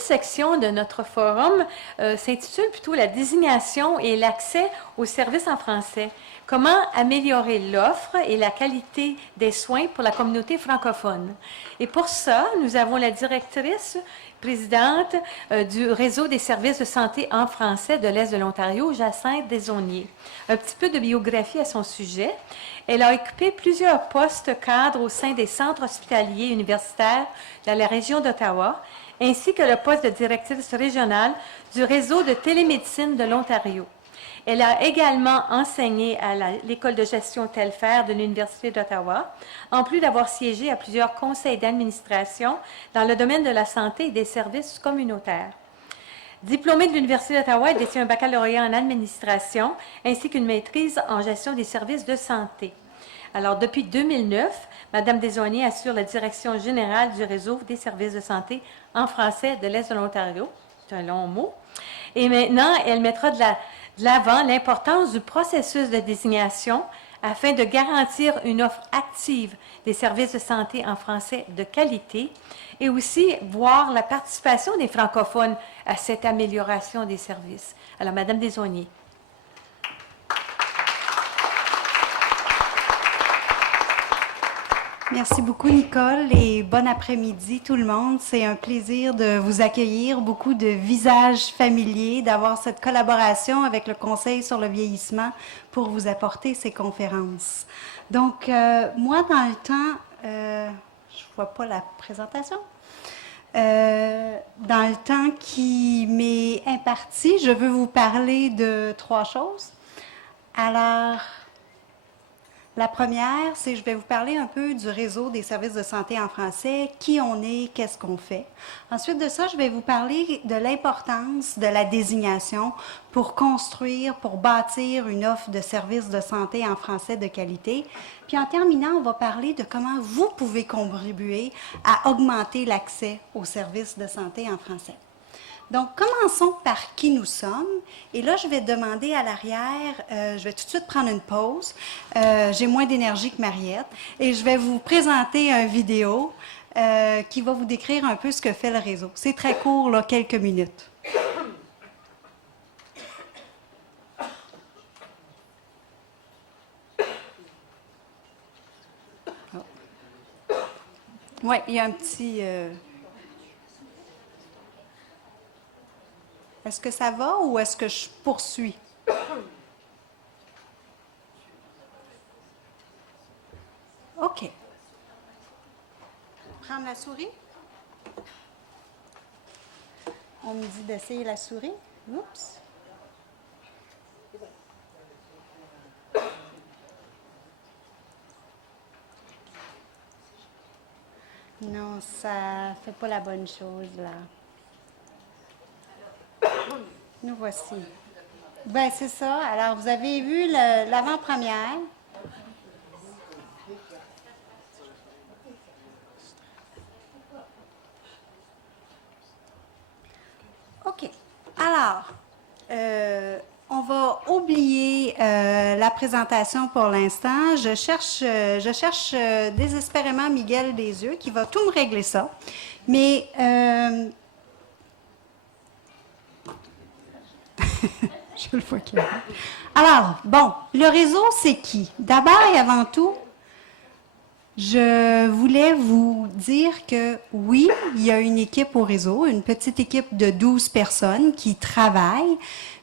section de notre forum s'intitule plutôt la désignation et l'accès aux services en français. Comment améliorer l'offre et la qualité des soins pour la communauté francophone. Et pour ça, nous avons la directrice présidente du réseau des services de santé en français de l'Est de l'Ontario, Jacinthe Desaulniers. Un petit peu de biographie à son sujet. Elle a occupé plusieurs postes cadres au sein des centres hospitaliers universitaires dans la région d'Ottawa, ainsi que le poste de directrice régionale du réseau de télémédecine de l'Ontario. Elle a également enseigné à l'École de gestion Telfair de l'Université d'Ottawa, en plus d'avoir siégé à plusieurs conseils d'administration dans le domaine de la santé et des services communautaires. Diplômée de l'Université d'Ottawa, elle détient un baccalauréat en administration ainsi qu'une maîtrise en gestion des services de santé. Alors, depuis 2009, Mme Desaulniers assure la direction générale du réseau des services de santé en français de l'Est de l'Ontario. C'est un long mot. Et maintenant, elle mettra de l'avant l'importance du processus de désignation afin de garantir une offre active des services de santé en français de qualité et aussi voir la participation des francophones à cette amélioration des services. Alors, Mme Desaulniers. Merci beaucoup, Nicole, et bon après-midi tout le monde. C'est un plaisir de vous accueillir, beaucoup de visages familiers, d'avoir cette collaboration avec le Conseil sur le vieillissement pour vous apporter ces conférences. Donc, moi, dans le temps, je ne vois pas la présentation. Dans le temps qui m'est imparti, je veux vous parler de 3 choses. Alors, la première, c'est je vais vous parler un peu du réseau des services de santé en français, qui on est, qu'est-ce qu'on fait. Ensuite de ça, je vais vous parler de l'importance de la désignation pour construire, pour bâtir une offre de services de santé en français de qualité. Puis en terminant, on va parler de comment vous pouvez contribuer à augmenter l'accès aux services de santé en français. Donc, commençons par qui nous sommes. Et là, je vais demander à l'arrière, je vais tout de suite prendre une pause. J'ai moins d'énergie que Mariette. Et je vais vous présenter une vidéo qui va vous décrire un peu ce que fait le réseau. C'est très court, là, quelques minutes. Oh. Oui, il y a un petit... Est-ce que ça va ou est-ce que je poursuis? OK. Prendre la souris? On me dit d'essayer la souris. Oups. Non, ça fait pas la bonne chose, là. Nous voici. Bien, c'est ça. Alors, vous avez vu l'avant-première. OK. Alors, on va oublier la présentation pour l'instant. Je cherche désespérément Miguel Desieux qui va tout me régler ça. Mais... je le vois qu'il y a. Alors, bon, le réseau, c'est qui? D'abord et avant tout, je voulais vous dire que oui, il y a une équipe au réseau, une petite équipe de 12 personnes qui travaillent,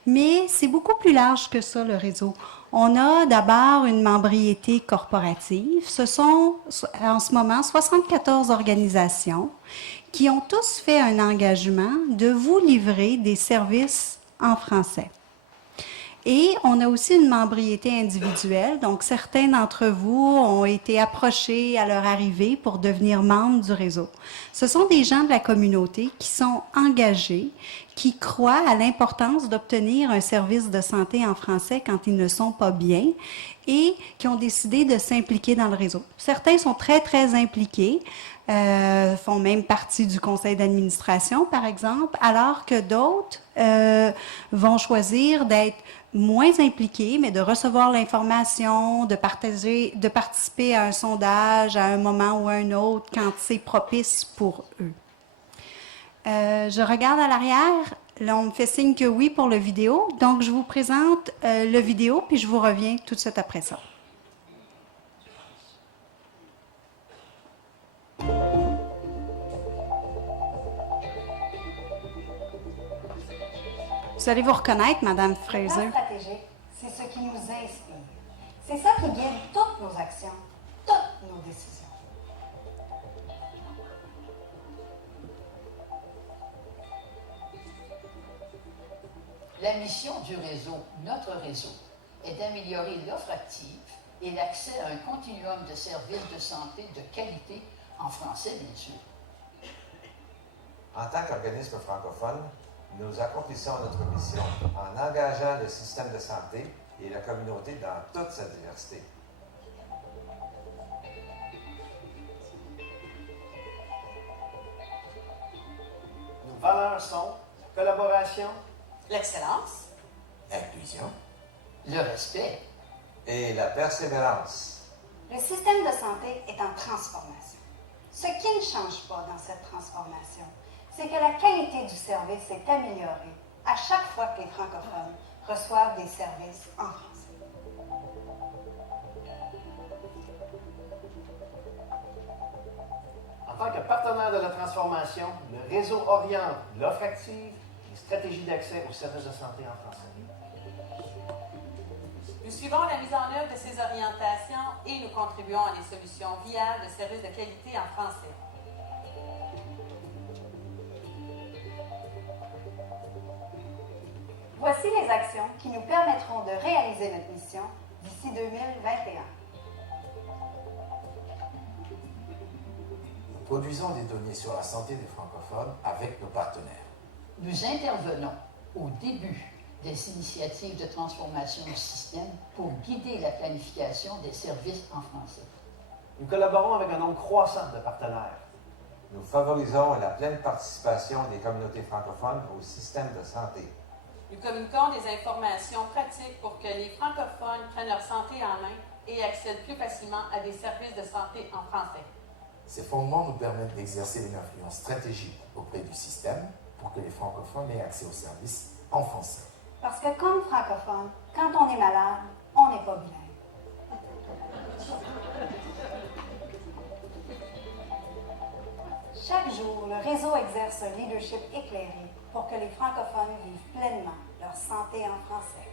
mais c'est beaucoup plus large que ça, le réseau. On a d'abord une membriété corporative. Ce sont, en ce moment, 74 organisations qui ont tous fait un engagement de vous livrer des services en français. Et on a aussi une membriété individuelle, donc certains d'entre vous ont été approchés à leur arrivée pour devenir membres du réseau. Ce sont des gens de la communauté qui sont engagés, qui croient à l'importance d'obtenir un service de santé en français quand ils ne sont pas bien et qui ont décidé de s'impliquer dans le réseau. Certains sont très, très impliqués, font même partie du conseil d'administration, par exemple, alors que d'autres vont choisir d'être moins impliqués, mais de recevoir l'information, de participer à un sondage à un moment ou à un autre quand c'est propice pour eux. Je regarde à l'arrière. Là, on me fait signe que oui pour le vidéo. Donc, je vous présente le vidéo, puis je vous reviens tout de suite après ça. Vous allez vous reconnaître, Madame Fraser. Le plan stratégique, c'est ce qui nous inspire. C'est ça qui guide toutes nos actions, toutes nos décisions. La mission du réseau, notre réseau, est d'améliorer l'offre active et l'accès à un continuum de services de santé de qualité, en français bien sûr. En tant qu'organisme francophone, nous accomplissons notre mission en engageant le système de santé et la communauté dans toute sa diversité. Nos valeurs sont collaboration, L'excellence, Inclusion le respect, et la persévérance. Le système de santé est en transformation. Ce qui ne change pas dans cette transformation, c'est que la qualité du service est améliorée à chaque fois que les francophones reçoivent des services en français. en tant que partenaire de la transformation, le réseau oriente l'offre active et les stratégies d'accès aux services de santé en français. Nous suivons la mise en œuvre de ces orientations et nous contribuons à des solutions viables de services de qualité en français. Voici les actions qui nous permettront de réaliser notre mission d'ici 2021. Nous produisons des données sur la santé des francophones avec nos partenaires. nous intervenons au début des initiatives de transformation du système pour guider la planification des services en français. Nous collaborons avec un nombre croissant de partenaires. Nous favorisons la pleine participation des communautés francophones au système de santé. Nous communiquons des informations pratiques pour que les francophones prennent leur santé en main et accèdent plus facilement à des services de santé en français. Ces fondements nous permettent d'exercer une influence stratégique auprès du système pour que les francophones aient accès aux services en français. Parce que comme francophone, quand on est malade, on n'est pas bilingue. Chaque jour, le réseau exerce un leadership éclairé pour que les francophones vivent pleinement leur santé en français.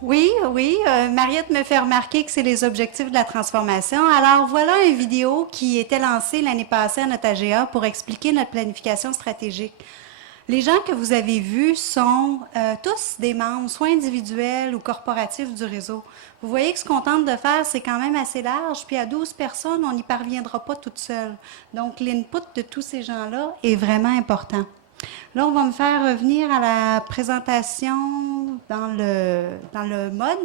Oui, Mariette me fait remarquer que c'est les objectifs de la transformation. Alors, voilà une vidéo qui était lancée l'année passée à notre AGA pour expliquer notre planification stratégique. Les gens que vous avez vus sont tous des membres, soit individuels ou corporatifs du réseau. Vous voyez que ce qu'on tente de faire, c'est quand même assez large, puis à 12 personnes, on n'y parviendra pas toute seule. Donc, l'input de tous ces gens-là est vraiment important. Là, on va me faire revenir à la présentation dans le mode.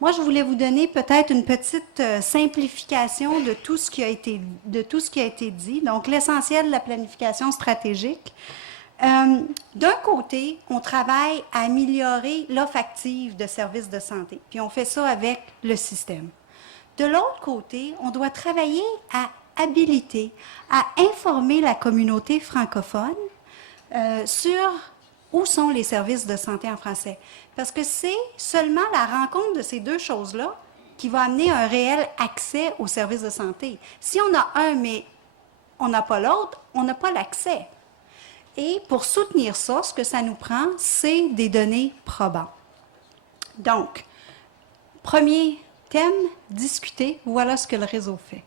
Moi, je voulais vous donner peut-être une petite simplification de tout ce qui a été dit. Donc, l'essentiel de la planification stratégique. D'un côté, on travaille à améliorer l'offre active de services de santé, puis on fait ça avec le système. De l'autre côté, on doit travailler à habiliter, à informer la communauté francophone sur où sont les services de santé en français. Parce que c'est seulement la rencontre de ces deux choses-là qui va amener un réel accès aux services de santé. Si on a un, mais on n'a pas l'autre, on n'a pas l'accès. Et pour soutenir ça, ce que ça nous prend, c'est des données probantes. Donc, premier thème, discuter, voilà ce que le réseau fait.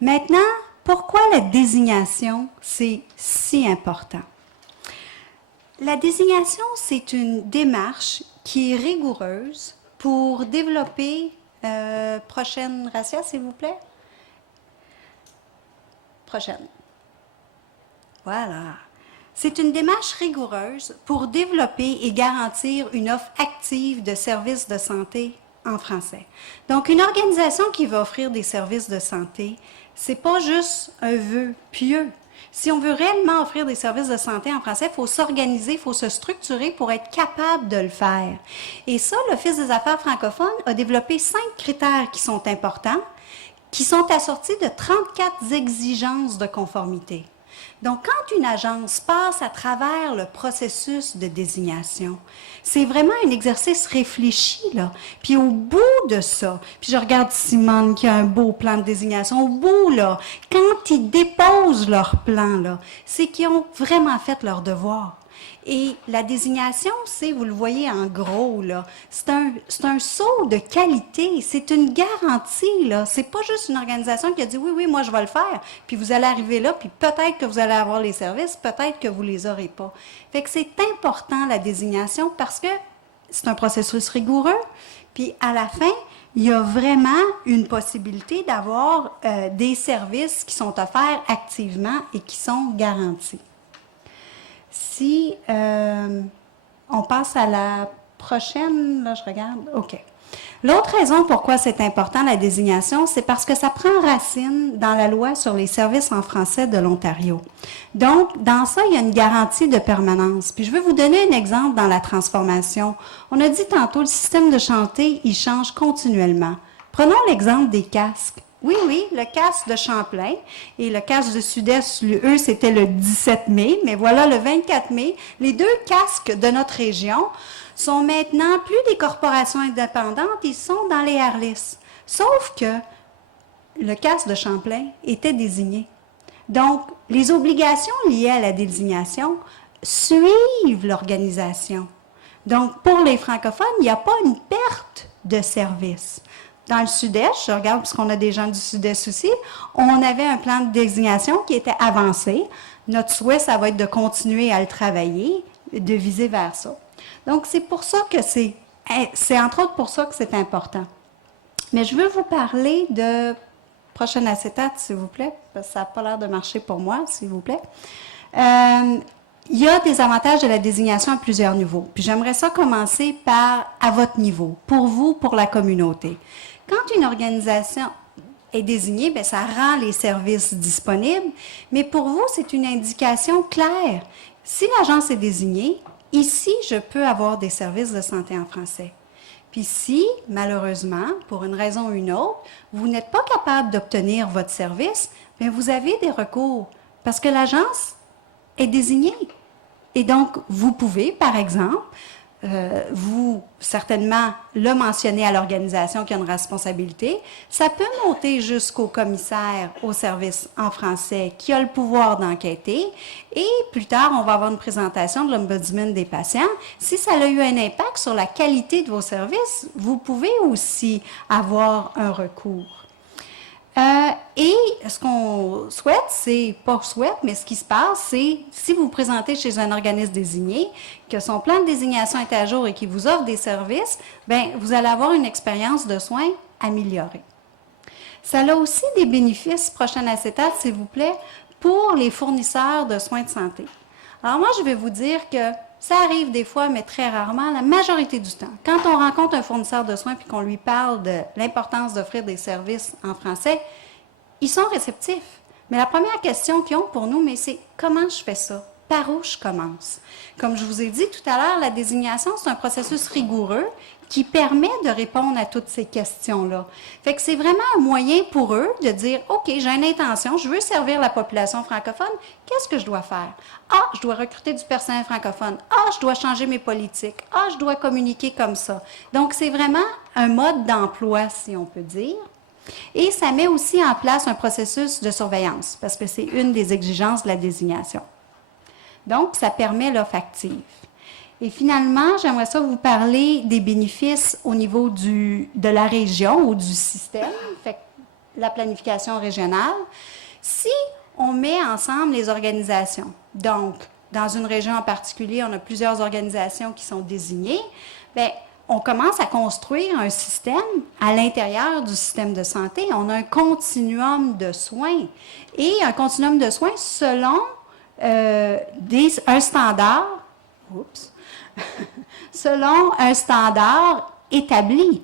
Maintenant, pourquoi la désignation, c'est si important? La désignation, c'est une démarche qui est rigoureuse pour développer... prochaine, Racia, s'il vous plaît. Prochaine. Voilà. C'est une démarche rigoureuse pour développer et garantir une offre active de services de santé en français. Donc, une organisation qui va offrir des services de santé, c'est pas juste un vœu pieux. Si on veut réellement offrir des services de santé en français, il faut s'organiser, il faut se structurer pour être capable de le faire. Et ça, l'Office des affaires francophones a développé 5 critères qui sont importants qui sont assorties de 34 exigences de conformité. Donc, quand une agence passe à travers le processus de désignation, c'est vraiment un exercice réfléchi, là. Puis au bout de ça, puis je regarde Simone qui a un beau plan de désignation, au bout, là, quand ils déposent leur plan, là, c'est qu'ils ont vraiment fait leur devoir. Et la désignation, c'est, vous le voyez en gros, là, c'est un saut de qualité, c'est une garantie, là. C'est pas juste une organisation qui a dit oui, oui, moi je vais le faire, puis vous allez arriver là, puis peut-être que vous allez avoir les services, peut-être que vous les aurez pas. Fait que c'est important la désignation parce que c'est un processus rigoureux, puis à la fin, il y a vraiment une possibilité d'avoir des services qui sont offerts activement et qui sont garantis. Si on passe à la prochaine, là je regarde, OK. L'autre raison pourquoi c'est important la désignation, c'est parce que ça prend racine dans la loi sur les services en français de l'Ontario. Donc, dans ça, il y a une garantie de permanence. Puis je vais vous donner un exemple dans la transformation. On a dit tantôt, le système de santé, il change continuellement. Prenons l'exemple des casques. Oui, oui, le casque de Champlain et le casque de Sud-Est, eux, c'était le 17 mai, mais voilà, le 24 mai, les deux casques de notre région sont maintenant plus des corporations indépendantes, ils sont dans les Airlis. Sauf que le casque de Champlain était désigné. Donc, les obligations liées à la désignation suivent l'organisation. Donc, pour les francophones, il n'y a pas une perte de service. Dans le Sud-Est, je regarde parce qu'on a des gens du Sud-Est aussi, on avait un plan de désignation qui était avancé. Notre souhait, ça va être de continuer à le travailler, de viser vers ça. Donc, c'est pour ça que c'est entre autres pour ça que c'est important. Mais je veux vous parler de prochaine acétate, s'il vous plaît, parce que ça n'a pas l'air de marcher pour moi, s'il vous plaît. Il y a des avantages de la désignation à plusieurs niveaux. Puis j'aimerais ça commencer par à votre niveau, pour vous, pour la communauté. Quand une organisation est désignée, bien, ça rend les services disponibles, mais pour vous, c'est une indication claire. Si l'agence est désignée, ici, je peux avoir des services de santé en français. Puis si, malheureusement, pour une raison ou une autre, vous n'êtes pas capable d'obtenir votre service, bien, vous avez des recours parce que l'agence est désignée. Et donc, vous pouvez, par exemple, vous, certainement, le mentionner à l'organisation qui a une responsabilité. Ça peut monter jusqu'au commissaire au service en français qui a le pouvoir d'enquêter. Et plus tard, on va avoir une présentation de l'Ombudsman des patients. Si ça a eu un impact sur la qualité de vos services, vous pouvez aussi avoir un recours. Et ce qu'on souhaite, c'est pas souhaite, mais ce qui se passe, c'est si vous vous présentez chez un organisme désigné, que son plan de désignation est à jour et qui vous offre des services, bien, vous allez avoir une expérience de soins améliorée. Ça a aussi des bénéfices, prochaine acétate, s'il vous plaît, pour les fournisseurs de soins de santé. Alors moi, je vais vous dire que ça arrive des fois, mais très rarement, la majorité du temps. Quand on rencontre un fournisseur de soins et qu'on lui parle de l'importance d'offrir des services en français, ils sont réceptifs. Mais la première question qu'ils ont pour nous, mais c'est comment je fais ça? Par où je commence? Comme je vous ai dit tout à l'heure, la désignation, c'est un processus rigoureux qui permet de répondre à toutes ces questions-là. Fait que c'est vraiment un moyen pour eux de dire, OK, j'ai une intention, je veux servir la population francophone, qu'est-ce que je dois faire? Ah, je dois recruter du personnel francophone. Ah, je dois changer mes politiques. Ah, je dois communiquer comme ça. Donc, c'est vraiment un mode d'emploi, si on peut dire. Et ça met aussi en place un processus de surveillance, parce que c'est une des exigences de la désignation. Donc, ça permet l'offre active. Et finalement, j'aimerais ça vous parler des bénéfices au niveau de la région ou du système, fait que la planification régionale. Si on met ensemble les organisations, donc dans une région en particulier, on a plusieurs organisations qui sont désignées, bien, on commence à construire un système à l'intérieur du système de santé. On a un continuum de soins et un continuum de soins selon un standard, selon un standard établi.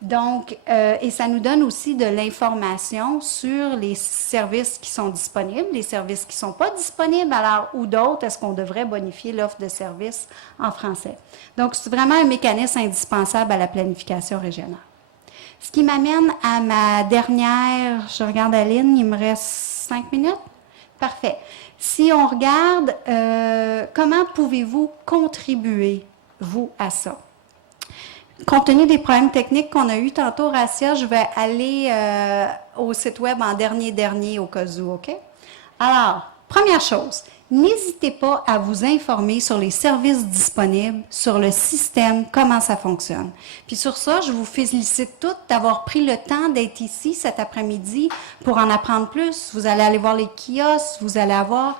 Donc, et ça nous donne aussi de l'information sur les services qui sont disponibles, les services qui ne sont pas disponibles, alors ou d'autres, est-ce qu'on devrait bonifier l'offre de services en français. Donc, c'est vraiment un mécanisme indispensable à la planification régionale. Ce qui m'amène à ma dernière, je regarde Aline, il me reste 5 minutes. Parfait. Si on regarde, comment pouvez-vous contribuer, vous, à ça? Compte tenu des problèmes techniques qu'on a eu tantôt, Racia, je vais aller au site web en dernier au cas où, OK? Alors, première chose, n'hésitez pas à vous informer sur les services disponibles, sur le système, comment ça fonctionne. Puis sur ça, je vous félicite toutes d'avoir pris le temps d'être ici cet après-midi pour en apprendre plus. Vous allez aller voir les kiosques, vous allez avoir...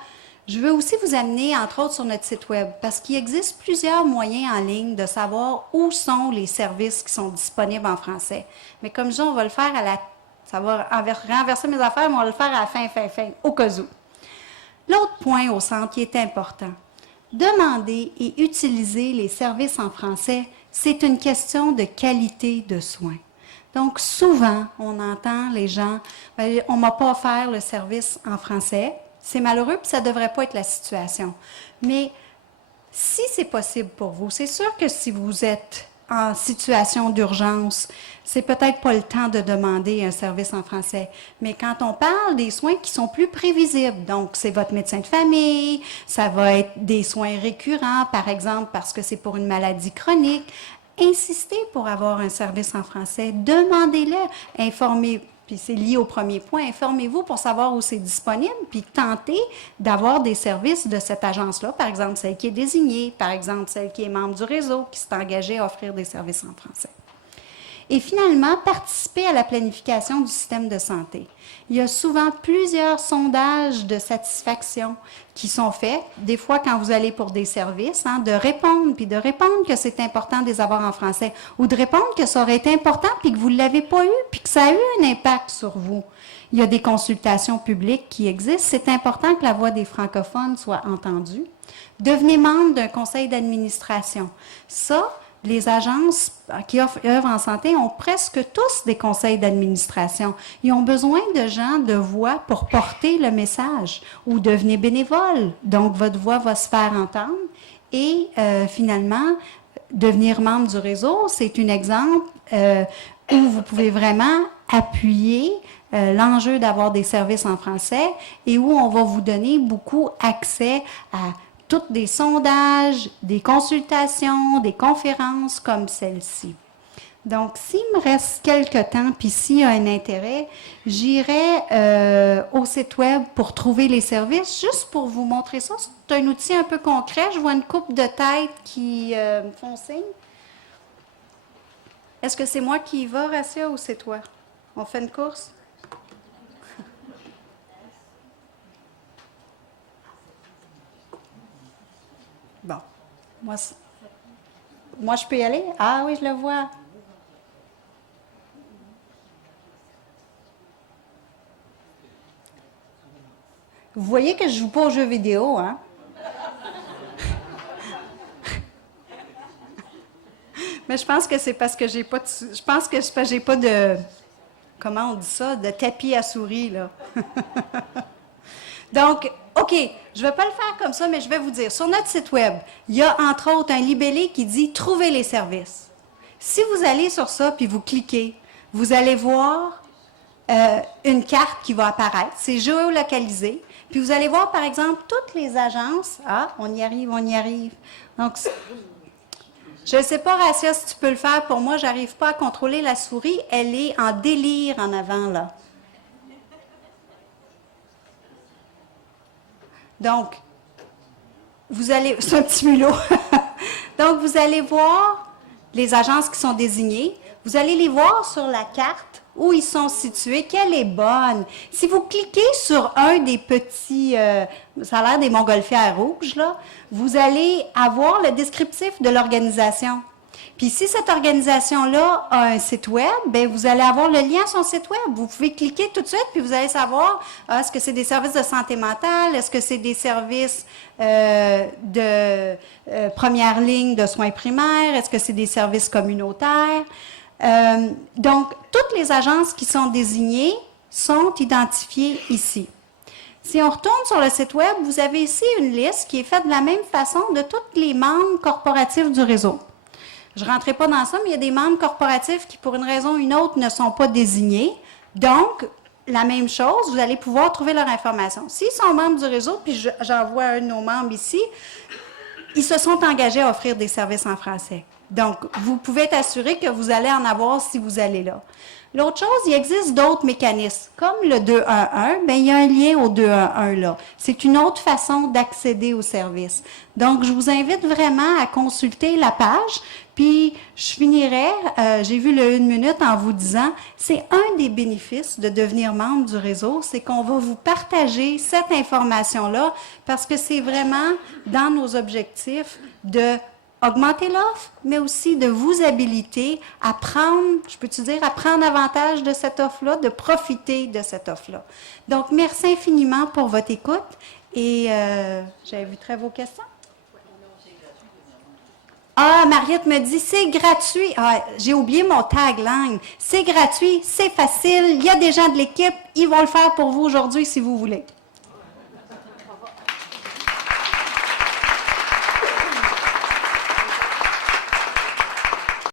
Je veux aussi vous amener, entre autres, sur notre site web, parce qu'il existe plusieurs moyens en ligne de savoir où sont les services qui sont disponibles en français. Mais comme je dis, on va le faire à la... Ça va renverser mes affaires, mais on va le faire à la fin, au cas où. L'autre point au centre qui est important, demander et utiliser les services en français, c'est une question de qualité de soins. Donc, souvent, on entend les gens, « On ne m'a pas offert le service en français ». C'est malheureux, puis ça ne devrait pas être la situation. Mais si c'est possible pour vous, c'est sûr que si vous êtes en situation d'urgence, c'est peut-être pas le temps de demander un service en français. Mais quand on parle des soins qui sont plus prévisibles, donc c'est votre médecin de famille, ça va être des soins récurrents, par exemple, parce que c'est pour une maladie chronique, insistez pour avoir un service en français, demandez-le, informez. Puis c'est lié au premier point, informez-vous pour savoir où c'est disponible, puis tentez d'avoir des services de cette agence-là, par exemple celle qui est désignée, par exemple celle qui est membre du réseau, qui s'est engagée à offrir des services en français. Et finalement, participer à la planification du système de santé. Il y a souvent plusieurs sondages de satisfaction qui sont faits, des fois quand vous allez pour des services, de répondre, puis de répondre que c'est important de les avoir en français, ou de répondre que ça aurait été important, puis que vous ne l'avez pas eu, puis que ça a eu un impact sur vous. Il y a des consultations publiques qui existent. C'est important que la voix des francophones soit entendue. Devenez membre d'un conseil d'administration. Ça, les agences qui œuvrent en santé ont presque tous des conseils d'administration. Ils ont besoin de gens de voix pour porter le message ou devenez bénévole. Donc, votre voix va se faire entendre. Et finalement, devenir membre du réseau, c'est un exemple où vous pouvez vraiment appuyer l'enjeu d'avoir des services en français et où on va vous donner beaucoup accès à toutes des sondages, des consultations, des conférences comme celle-ci. Donc, s'il me reste quelques temps, puis s'il y a un intérêt, j'irai au site web pour trouver les services, juste pour vous montrer ça. C'est un outil un peu concret. Je vois une couple de têtes qui me font signe. Est-ce que c'est moi qui y va, Racia, ou c'est toi? On fait une course? Bon, moi, je peux y aller? Ah oui, je le vois. Vous voyez que je ne joue pas aux jeux vidéo, hein? Mais je pense que c'est parce que j'ai pas de... Comment on dit ça? De tapis à souris, là. Donc, OK, je ne vais pas le faire comme ça, mais je vais vous dire, sur notre site web, il y a entre autres un libellé qui dit « Trouver les services ». Si vous allez sur ça, puis vous cliquez, vous allez voir une carte qui va apparaître, c'est géolocalisé, puis vous allez voir, par exemple, toutes les agences. Ah, on y arrive. Donc, je ne sais pas, Racia, si tu peux le faire pour moi, je n'arrive pas à contrôler la souris, elle est en délire en avant, là. Donc, vous allez... C'est un petit mulot. Donc, vous allez voir les agences qui sont désignées. Vous allez les voir sur la carte, où ils sont situés, quelle est bonne. Si vous cliquez sur un des petits... ça a l'air des montgolfières rouges, là. Vous allez avoir le descriptif de l'organisation. Puis si cette organisation-là a un site web, bien, vous allez avoir le lien à son site web. Vous pouvez cliquer tout de suite, puis vous allez savoir, est-ce que c'est des services de santé mentale, est-ce que c'est des services de première ligne de soins primaires, est-ce que c'est des services communautaires. Donc, toutes les agences qui sont désignées sont identifiées ici. Si on retourne sur le site web, vous avez ici une liste qui est faite de la même façon de tous les membres corporatifs du réseau. Je ne rentrerai pas dans ça, mais il y a des membres corporatifs qui, pour une raison ou une autre, ne sont pas désignés. Donc, la même chose, vous allez pouvoir trouver leur information. S'ils sont membres du réseau, puis j'en vois un de nos membres ici, ils se sont engagés à offrir des services en français. Donc, vous pouvez être assuré que vous allez en avoir si vous allez là. L'autre chose, il existe d'autres mécanismes. Comme le 211, bien, il y a un lien au 211 là. C'est une autre façon d'accéder au service. Donc, je vous invite vraiment à consulter la page. Puis, je finirai, j'ai vu le 1 minute en vous disant, c'est un des bénéfices de devenir membre du réseau, c'est qu'on va vous partager cette information-là parce que c'est vraiment dans nos objectifs de augmenter l'offre, mais aussi de vous habiliter à prendre, je peux-tu dire, à prendre avantage de cette offre-là, de profiter de cette offre-là. Donc, merci infiniment pour votre écoute et j'inviterai vos questions. Ah, Mariette me dit, c'est gratuit. Ah, j'ai oublié mon tagline. C'est gratuit, c'est facile, il y a des gens de l'équipe, ils vont le faire pour vous aujourd'hui si vous voulez.